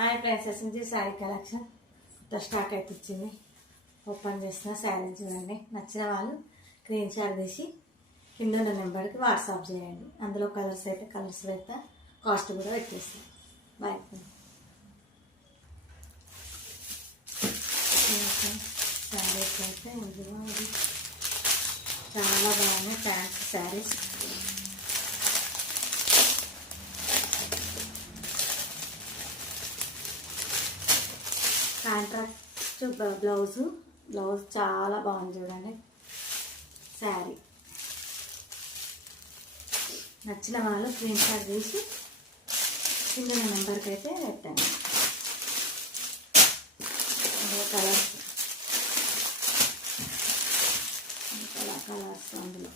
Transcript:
Hi friends, నుంచి sari collection stock అయితే ఇచ్చింది. ఓపెన్ చేసిన శారీ చూడండి. నచ్చిన వాళ్ళు స్క్రీన్ షాట్ తీసి కింద ఉన్న నెంబర్కి వాట్సాప్ చేయండి. అందులో కలర్స్ అయితే కలర్స్ పెడతా, కాస్ట్ కూడా పెట్టేస్తాం. బాయ్. శారీస్ అయితే ఇది చాలా బాగున్నాయి. ఫ్యాన్సీ శారీస్ కాంట్రాక్ట్ బ్లౌజ్ చాలా బాగుంది చూడండి. శారీ నచ్చిన వాళ్ళు స్క్రీన్ షాట్ తీసి కింద నెంబర్కి అయితే పెట్టండి. కలర్స్ అందులో